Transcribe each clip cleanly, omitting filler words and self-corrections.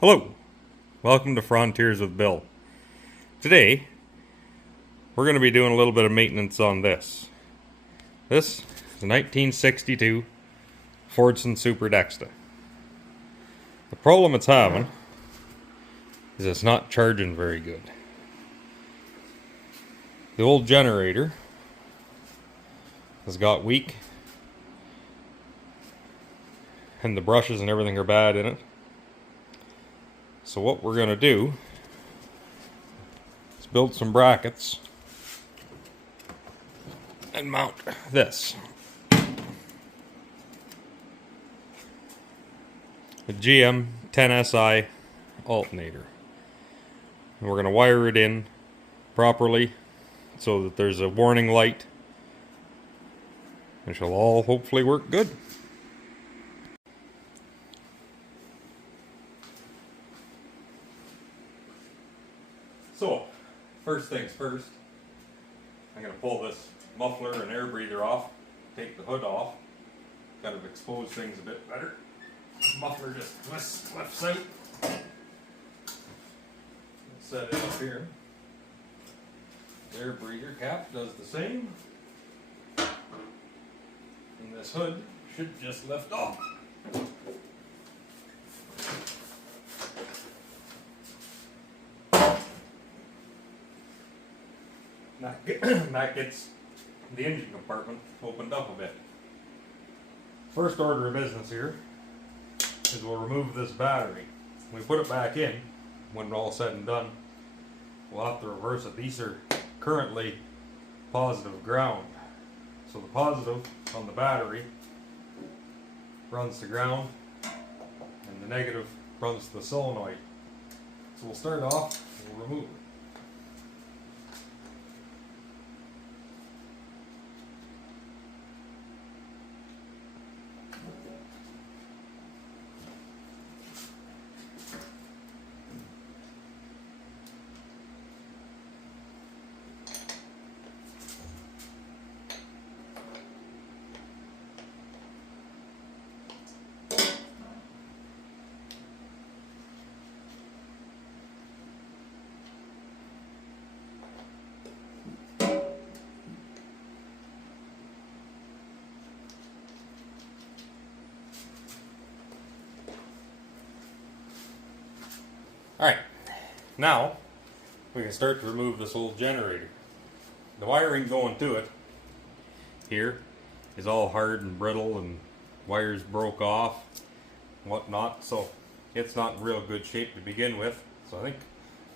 Hello, welcome to Frontiers with Bill. Today, we're going to be doing a little bit of maintenance on this. This is a 1962 Fordson Super Dexta. The problem it's having is it's not charging very good. The old generator has got weak, and the brushes and everything are bad in it. So what we're going to do is build some brackets and mount this. A GM 10SI alternator. And we're going to wire it in properly so that there's a warning light. It shall all hopefully work good. So, first things first, I'm going to pull this muffler and air breather off, take the hood off, kind of expose things a bit better. Muffler just lifts out. Set it up here. The air breather cap does the same. And this hood should just lift off. That gets the engine compartment opened up a bit. First order of business here is we'll remove this battery. When we put it back in, when all said and done, we'll have to reverse it. These are currently positive ground. So the positive on the battery runs to ground and the negative runs to the solenoid. So we'll start off, we'll remove it. Alright, now we can start to remove this old generator. The wiring going to it here is all hard and brittle and wires broke off and whatnot, so it's not in real good shape to begin with. So I think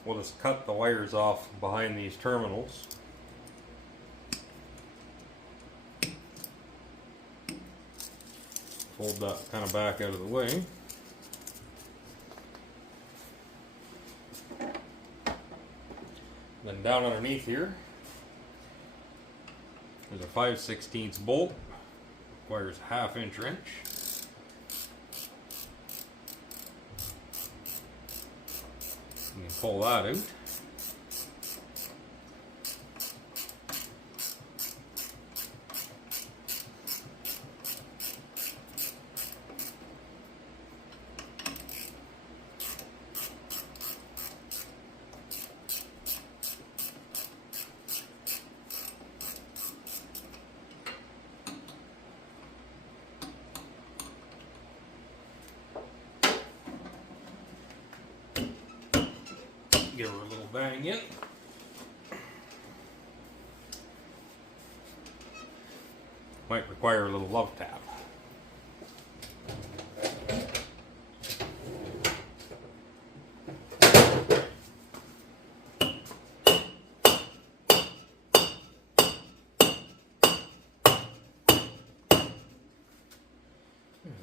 we'll just cut the wires off behind these terminals. Fold that kind of back out of the way. Then down underneath here, there's a 5/16 bolt, requires a 1/2 wrench. You can pull that out. Give her a little bang in. Might require a little love tap.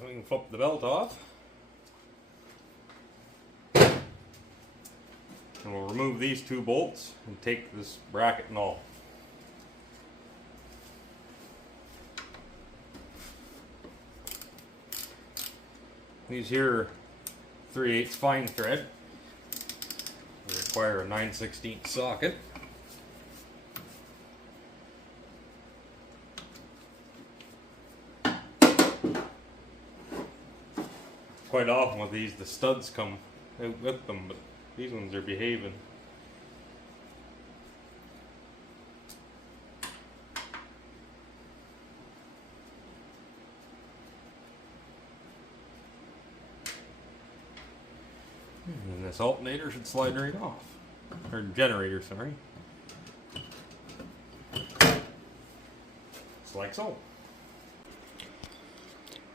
We can flip the belt off. And we'll remove these two bolts and take this bracket and all. These here are 3/8 fine thread. They require a 9/16 socket. Quite often with these, the studs come out with them, but these ones are behaving. And this alternator should slide right off. Or generator, sorry. It's like so.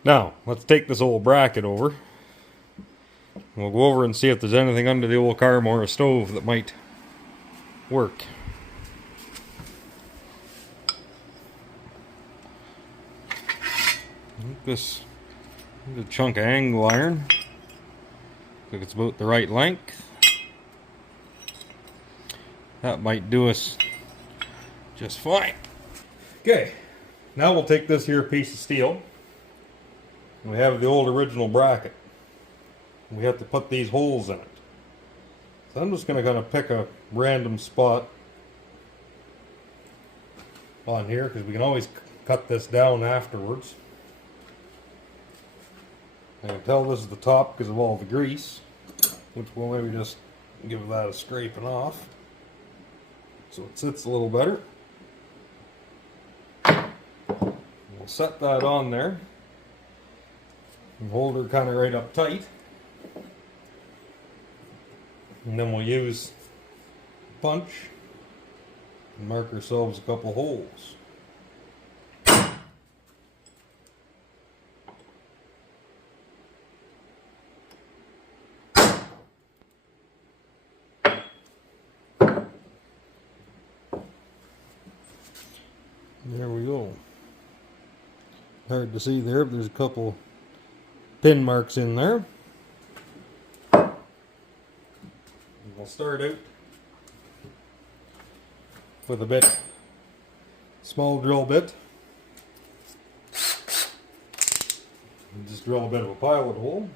Now, let's take this old bracket over. We'll go over and see if there's anything under the old car or stove that might work. This is a chunk of angle iron. Looks like it's about the right length. That might do us just fine. Okay, now we'll take this here piece of steel. We have the old original bracket. We have to put these holes in it. So I'm just going to kind of pick a random spot on here, because we can always cut this down afterwards. I can tell this is the top because of all the grease, which we'll maybe just give that a scraping off so it sits a little better. We'll set that on there and hold her kind of right up tight. And then we'll use a punch and mark ourselves a couple holes. There we go. Hard to see there, but there's a couple pin marks in there. We'll start out with a bit, small drill bit. And just drill a bit of a pilot hole.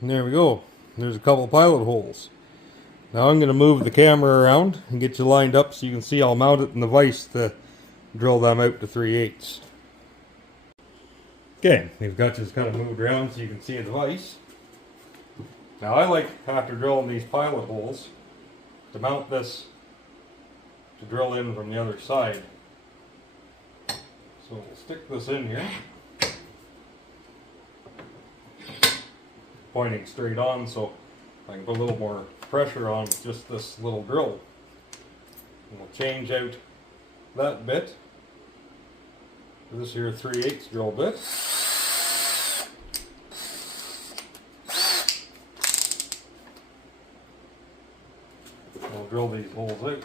And there we go. There's a couple pilot holes. Now I'm going to move the camera around and get you lined up so you can see I'll mount it in the vise to drill them out to 3/8. Okay, we've got this kind of moved around so you can see the vise. Now I like, after drilling these pilot holes, to mount this to drill in from the other side. So we'll stick this in here, pointing straight on, so I can put a little more pressure on just this little drill. And we'll change out that bit for this here 3/8 drill bit. We'll drill these holes out.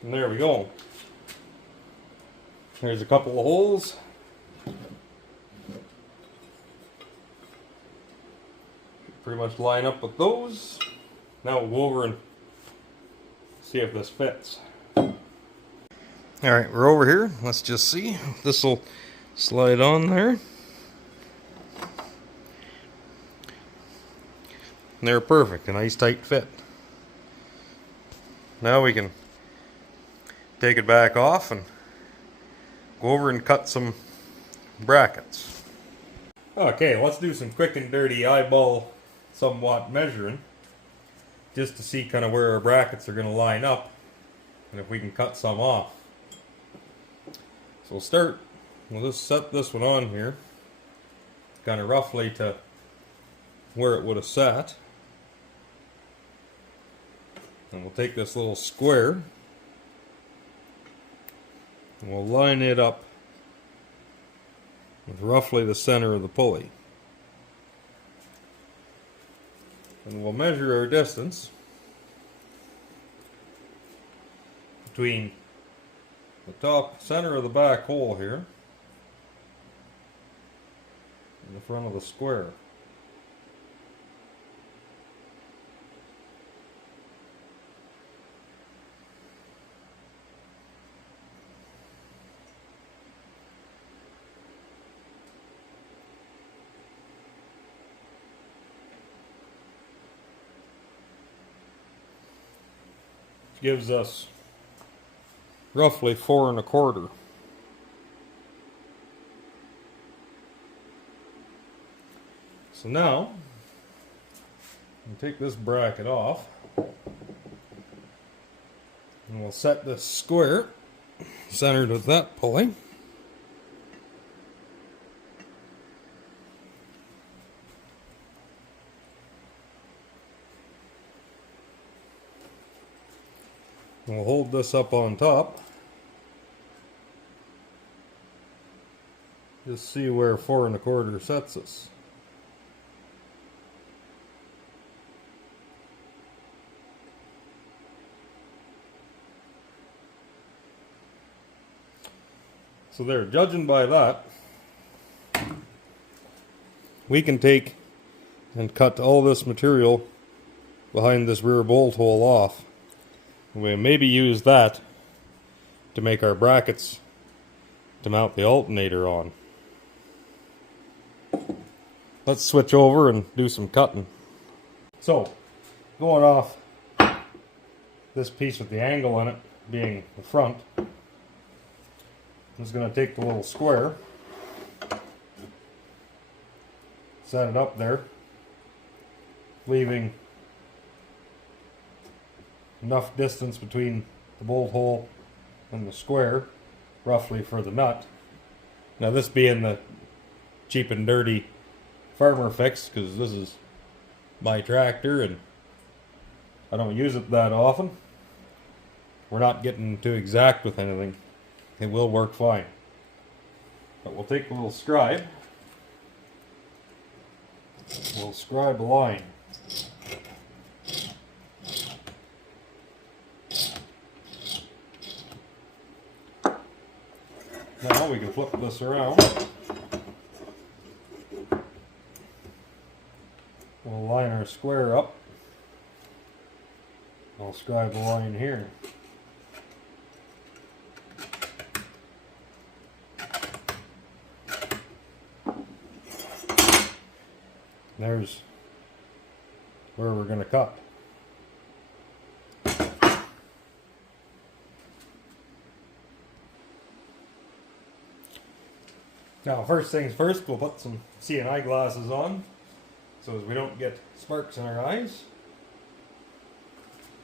And there we go. There's a couple of holes. Pretty much line up with those. Now we'll go over and see if this fits. Alright, we're over here. Let's just see if this will slide on there. And they're perfect, a nice tight fit. Now we can take it back off and go over and cut some brackets. Okay, let's do some quick and dirty eyeball somewhat measuring, just to see kind of where our brackets are going to line up and if we can cut some off. So we'll just set this one on here kind of roughly to where it would have sat. And we'll take this little square and we'll line it up with roughly the center of the pulley. And we'll measure our distance between the top center of the back hole here and the front of the square. Gives us roughly 4 1/4. So now we'll take this bracket off and we'll set this square centered with that pulley. We'll hold this up on top. Just see where 4 1/4 sets us. So there, judging by that, we can take and cut all this material behind this rear bolt hole off. We maybe use that to make our brackets to mount the alternator on. Let's switch over and do some cutting. So, going off this piece with the angle in it being the front, I'm just going to take the little square, set it up there, leaving enough distance between the bolt hole and the square, roughly, for the nut. Now this being the cheap and dirty farmer fix, because this is my tractor and I don't use it that often. We're not getting too exact with anything. It will work fine. But we'll take a little scribe. We'll scribe a line. Now we can flip this around. We'll line our square up. I'll scribe a line here. There's where we're going to cut. Now, first things first, we'll put some seeing eyeglasses on so as we don't get sparks in our eyes.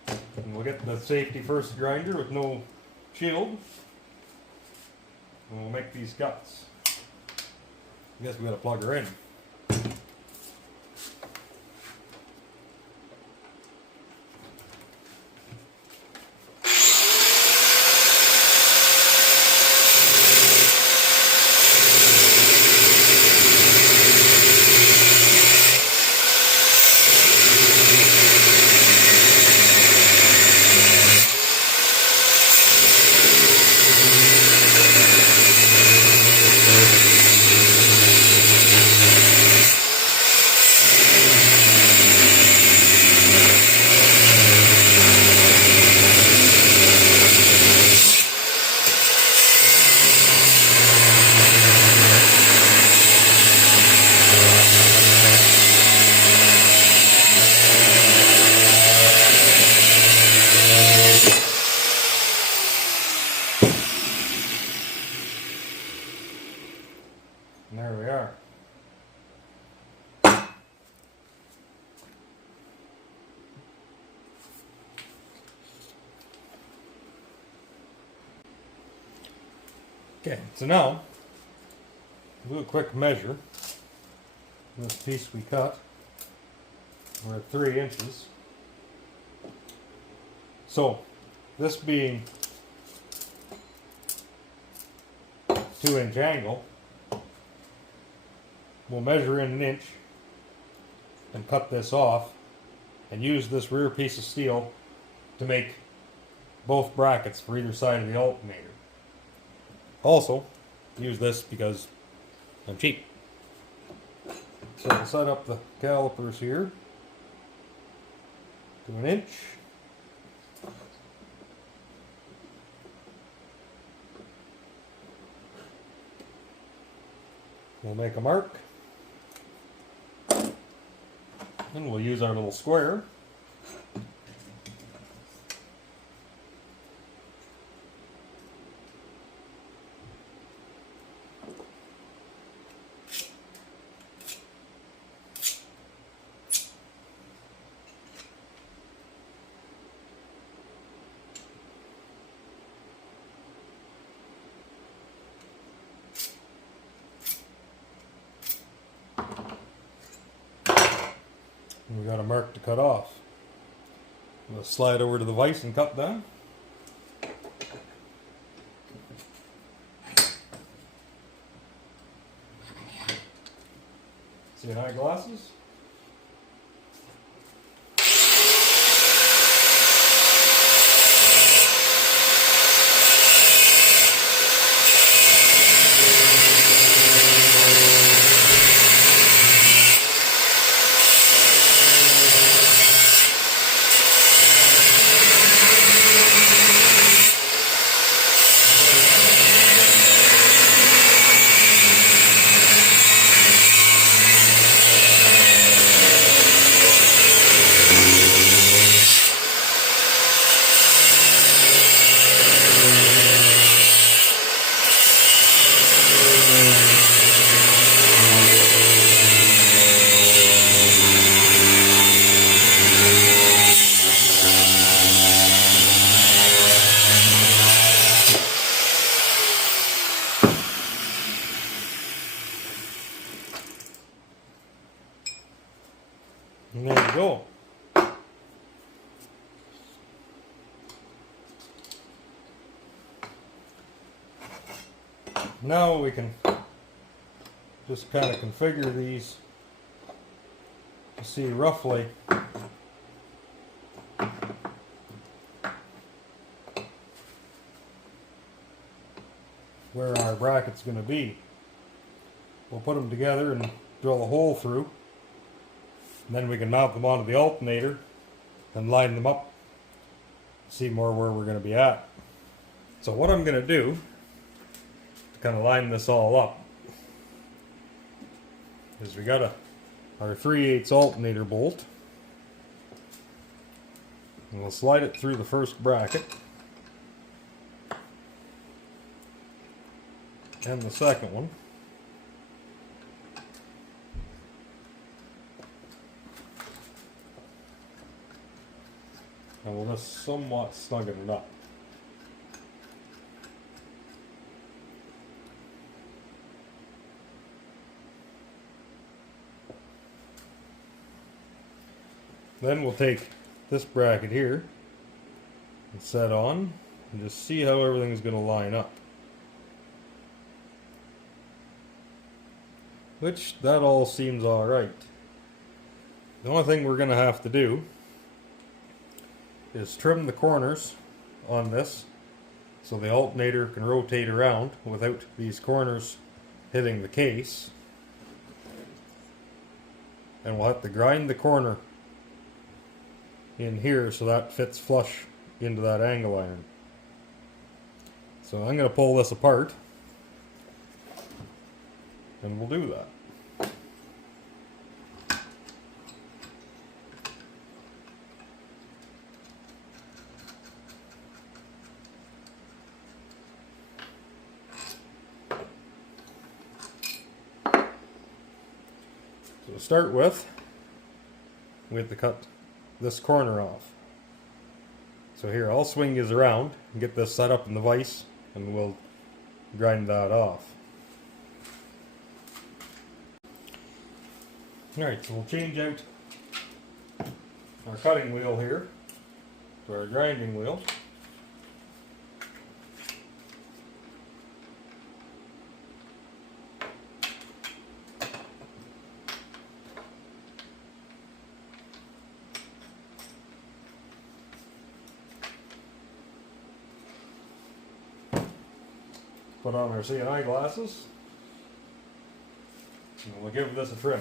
And we'll get the safety first grinder with no shield. And we'll make these cuts. I guess we gotta plug her in. And there we are. Okay, so now do a quick measure. This piece we cut, we're at 3 inches. So this being 2-inch angle, we'll measure in 1 inch and cut this off and use this rear piece of steel to make both brackets for either side of the alternator. Also, use this because I'm cheap. So we'll set up the calipers here to 1 inch. We'll make a mark. And we'll use our little square. We got a mark to cut off. We'll slide over to the vise and cut them. See eyeglasses? And there you go. Now we can just kind of configure these to see roughly where our bracket's going to be. We'll put them together and drill a hole through. And then we can mount them onto the alternator and line them up, see more where we're going to be at. So what I'm going to do to kind of line this all up is we got our 3/8 alternator bolt, and we'll slide it through the first bracket and the second one. And we'll just somewhat snuggen it up. Then we'll take this bracket here and set on and just see how everything is going to line up. Which, that all seems alright. The only thing we're going to have to do is trim the corners on this so the alternator can rotate around without these corners hitting the case. And we'll have to grind the corner in here so that fits flush into that angle iron. So I'm going to pull this apart and we'll do that. to start with, we have to cut this corner off. So here, I'll swing these around and get this set up in the vise, and we'll grind that off. Alright, so we'll change out our cutting wheel here to our grinding wheel. Put on our CNI glasses, and we'll give this a trim.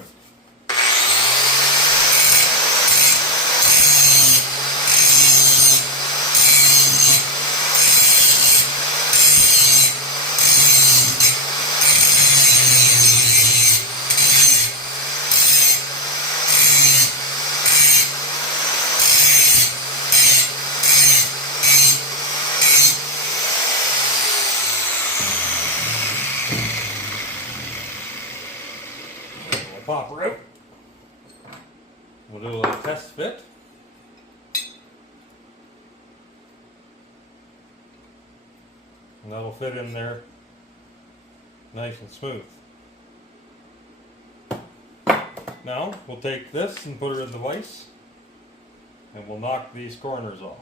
Pop her out. We'll do a little test fit. And that'll fit in there nice and smooth. Now we'll take this and put her in the vise, and we'll knock these corners off.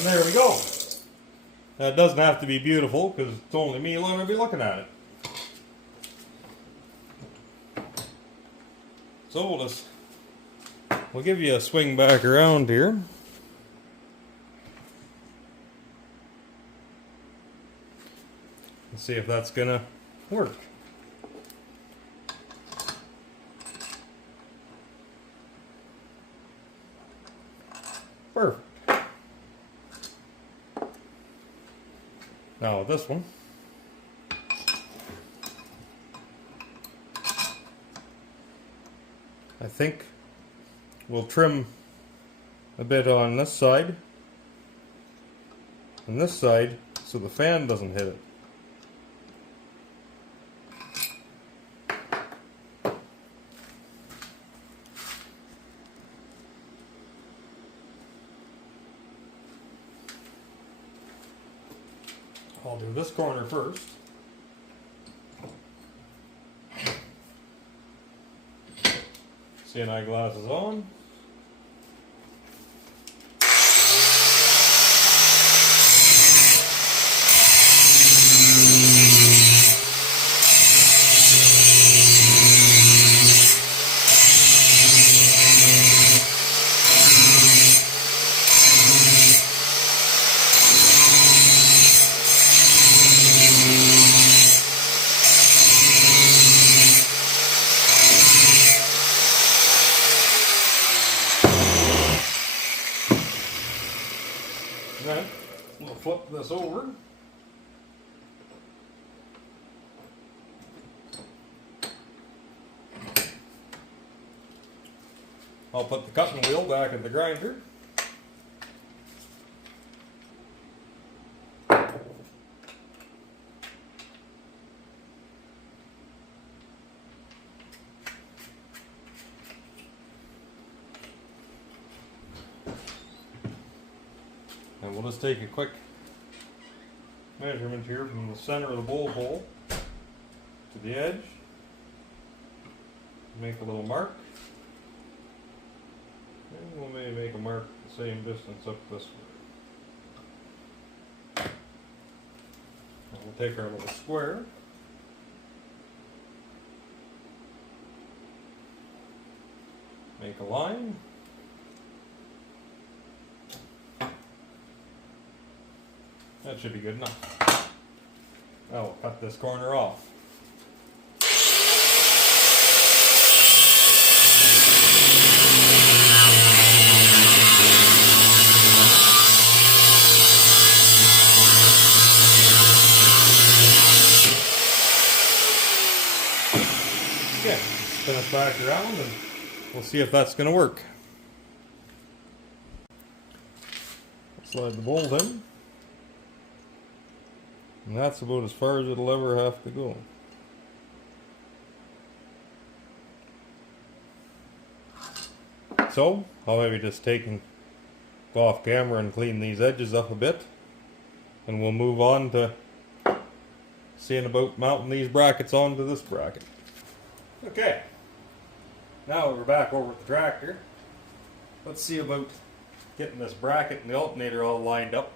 And there we go. Now, it doesn't have to be beautiful because it's only me alone will be looking at it. So we'll give you a swing back around here. Let's see if that's gonna work. Perfect. Now with this one, I think we'll trim a bit on this side and this side so the fan doesn't hit it. I'll do this corner first. CNI glasses on. flip this over. I'll put the cutting wheel back in the grinder. And we'll just take a quick measurement here from the center of the bowl hole to the edge. Make a little mark. And we'll maybe make a mark the same distance up this way. And we'll take our little square. Make a line. That should be good enough. Now we'll cut this corner off. Okay, spin it back around and we'll see if that's going to work. Slide the bolt in. And that's about as far as it'll ever have to go. So, I'll maybe just take and go off camera and clean these edges up a bit. And we'll move on to seeing about mounting these brackets onto this bracket. Okay. Now we're back over at the tractor. Let's see about getting this bracket and the alternator all lined up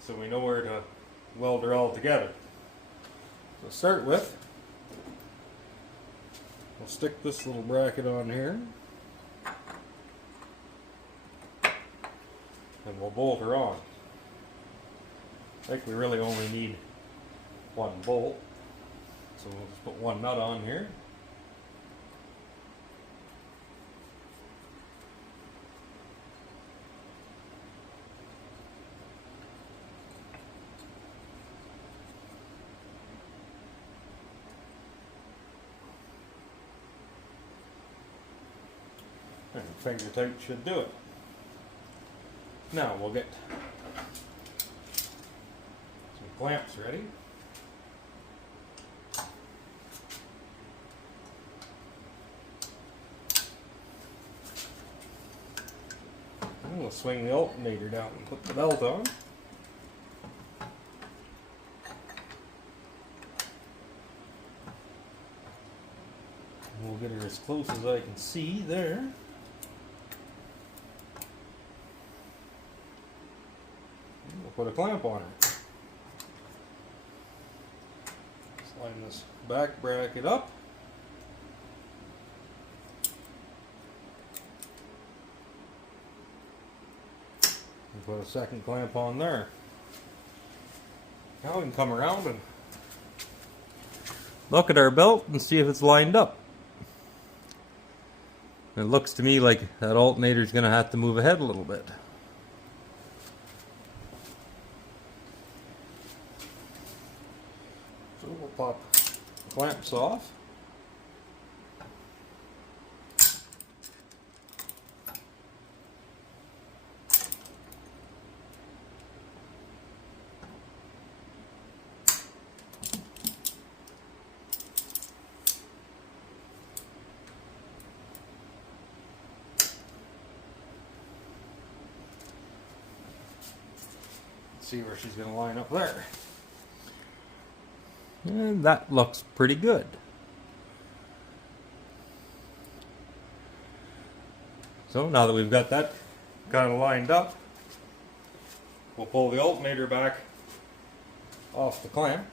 so we know where to weld her all together. So to start with, we'll stick this little bracket on here and we'll bolt her on. I think we really only need one bolt, so we'll just put one nut on here. And finger tight should do it. Now we'll get some clamps ready. And we'll swing the alternator down and put the belt on. We'll get her as close as I can see there. We'll put a clamp on her. Slide this back bracket up. And put a second clamp on there. Now we can come around and look at our belt and see if it's lined up. It looks to me like that alternator is going to have to move ahead a little bit. So we'll pop the clamps off. See where she's going to line up there. And that looks pretty good. So now that we've got that kind of lined up, we'll pull the alternator back off the clamp.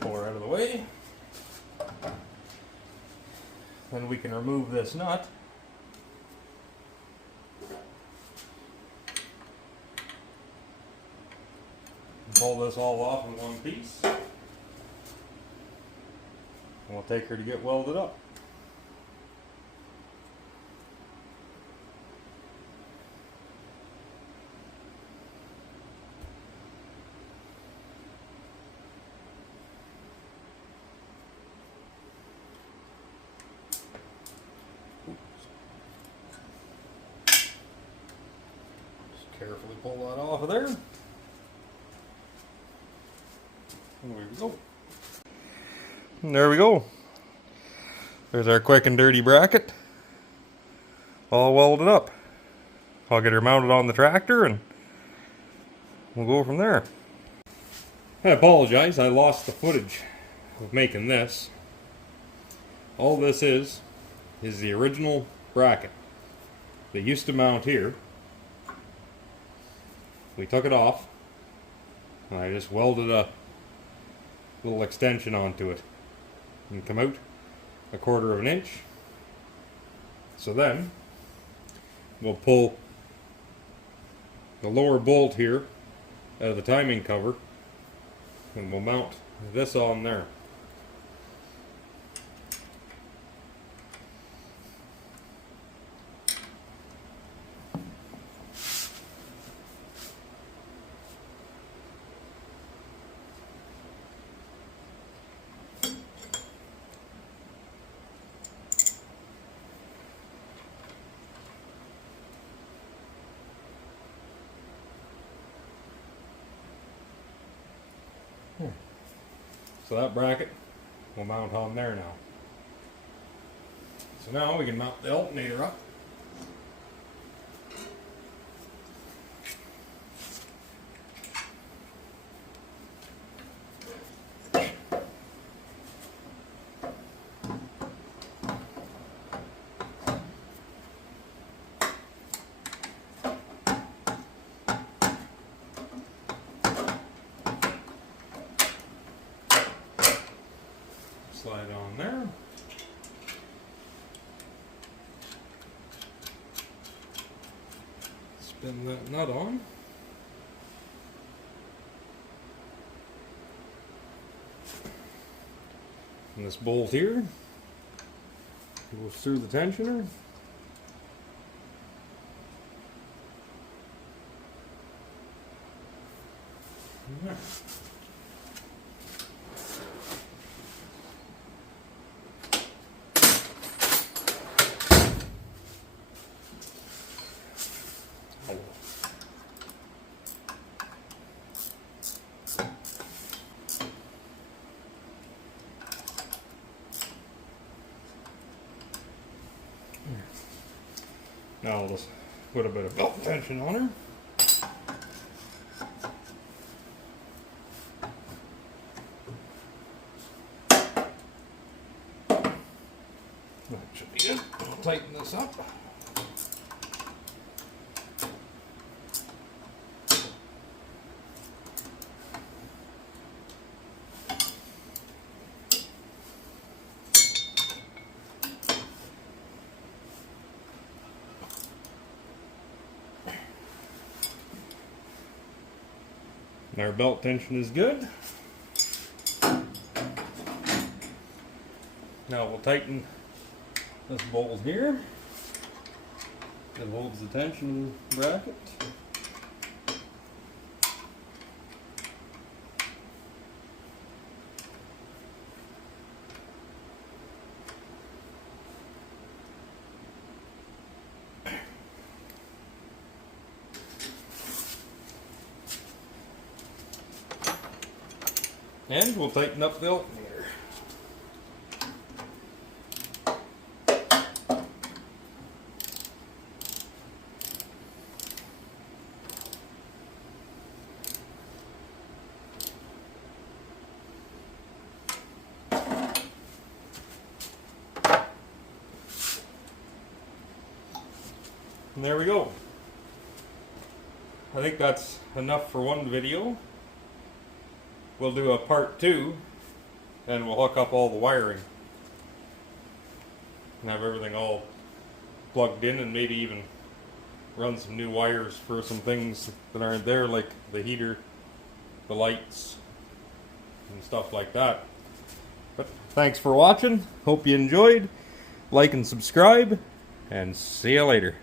Pull her out way. Then we can remove this nut. Pull this all off in one piece. And we'll take her to get welded up. Carefully pull that off of there. There we go. And there we go. There's our quick and dirty bracket. All welded up. I'll get her mounted on the tractor and we'll go from there. I apologize, I lost the footage of making this. All this is the original bracket. They used to mount here. We took it off, and I just welded a little extension onto it and come out 1/4 of an inch. So then we'll pull the lower bolt here out of the timing cover and we'll mount this on there. So that bracket will mount on there now. So now we can mount the alternator up. Slide on there. Spin that nut on. And this bolt here goes through the tensioner. Yeah. Now I'll just put a bit of belt tension on her. That should be good. I'll tighten this up. And our belt tension is good. Now we'll tighten this bolt here that holds the tension bracket. And we'll tighten up the alternator. And there we go. I think that's enough for one video. We'll do a part 2 and we'll hook up all the wiring and have everything all plugged in, and maybe even run some new wires for some things that aren't there, like the heater, the lights, and stuff like that. But thanks for watching. Hope you enjoyed. Like and subscribe, and see you later.